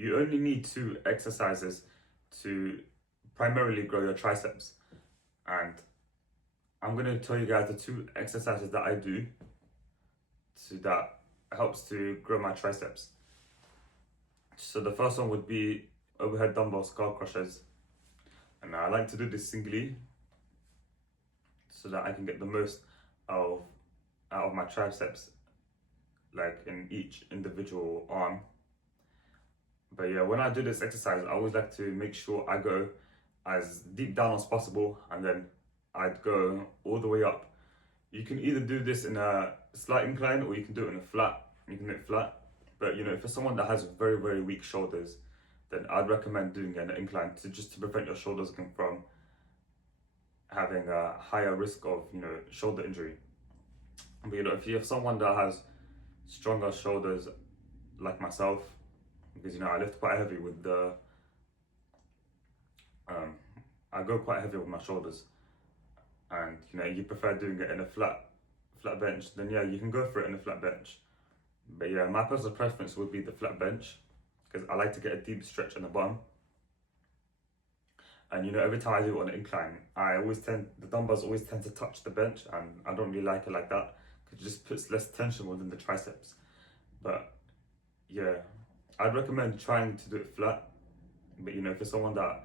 You only need 2 exercises to primarily grow your triceps. And I'm going to tell you guys the 2 exercises that I do that helps to grow my triceps. So the first one would be overhead dumbbell skull crushers. And I like to do this singly so that I can get the most out of my triceps, like in each individual arm. But yeah, when I do this exercise, I always like to make sure I go as deep down as possible, and then I'd go all the way up. You can either do this in a slight incline or you can do it in a flat. You can do it flat. But you know, if you're someone that has very, very weak shoulders, then I'd recommend doing an incline just to prevent your shoulders from having a higher risk of, you know, shoulder injury. But you know, if you have someone that has stronger shoulders like myself, because you know I lift quite heavy with the I go quite heavy with my shoulders, and you know you prefer doing it in a flat bench, then yeah, you can go for it in a flat bench. But yeah, my personal preference would be the flat bench because I like to get a deep stretch on the bottom. And you know, every time I do it on an incline, the dumbbells always tend to touch the bench, and I don't really like it like that because it just puts less tension within the triceps. But yeah, I'd recommend trying to do it flat. But you know, if you're someone that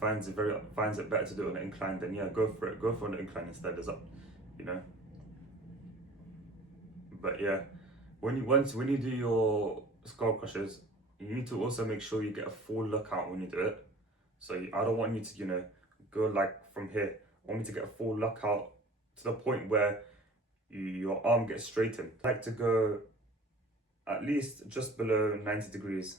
finds it better to do it on an incline, then yeah, go for it. Go for an incline instead, you know. But yeah, when you do your skull crushers, you need to also make sure you get a full look out when you do it. So I don't want you to, you know, go like from here. I want you to get a full look out to the point where your arm gets straightened. I like to go at least just below 90 degrees.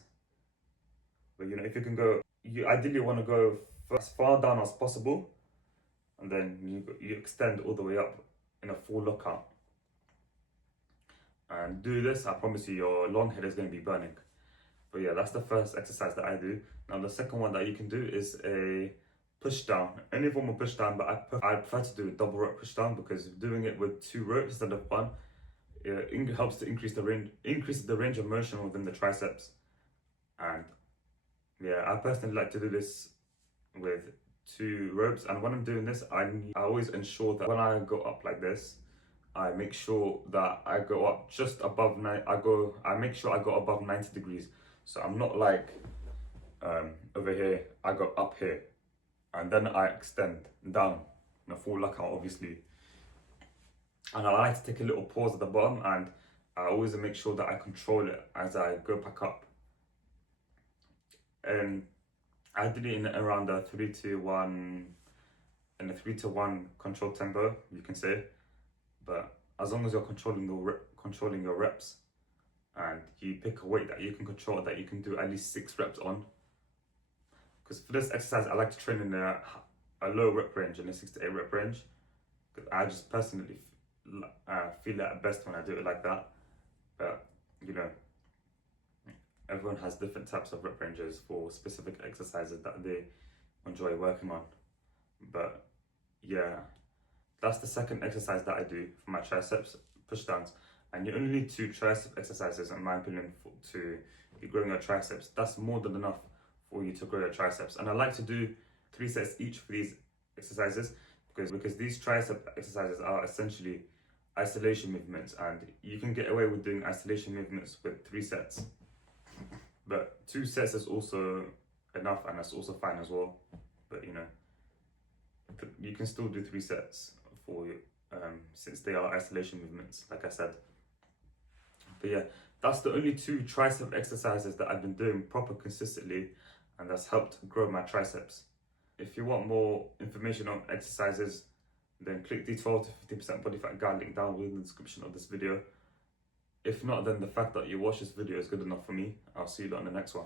But you know, if you can go, you ideally want to go as far down as possible, and then you extend all the way up in a full lockout. And do this, I promise you, your long head is going to be burning. But yeah, that's the first exercise that I do. Now the second one that you can do is a push down, any form of push down, but I prefer to do a double rope push down because doing it with 2 ropes instead of 1, it helps to increase the range of motion within the triceps. And yeah, I personally like to do this with 2 ropes. And when I'm doing this, I always ensure that when I go up like this, I make sure that I go up just above I make sure I go above 90 degrees. So I'm not like over here, I go up here and then I extend down in a full lockout, obviously. And I like to take a little pause at the bottom, and I always make sure that I control it as I go back up. And I did it in around the 3-1, in a 3-1 control tempo, you can say. But as long as you're controlling your reps, and you pick a weight that you can control, that you can do at least 6 reps on. Because for this exercise, I like to train in a low rep range, in a 6 to 8 rep range. Because I just personally feel it best when I do it like that. But you know, everyone has different types of rep ranges for specific exercises that they enjoy working on. But yeah, that's the second exercise that I do for my triceps, push downs. And you only need 2 tricep exercises, in my opinion, to be growing your triceps. That's more than enough for you to grow your triceps. And I like to do 3 sets each for these exercises because these tricep exercises are essentially isolation movements, and you can get away with doing isolation movements with 3 sets. But 2 sets is also enough, and that's also fine as well. But you know, you can still do 3 sets for since they are isolation movements, like I said. But yeah, that's the only 2 tricep exercises that I've been doing proper consistently, and that's helped grow my triceps. If you want more information on exercises, then click the 12 to 50% body fat guide link down within the description of this video. If not, then the fact that you watch this video is good enough for me. I'll see you on the next one.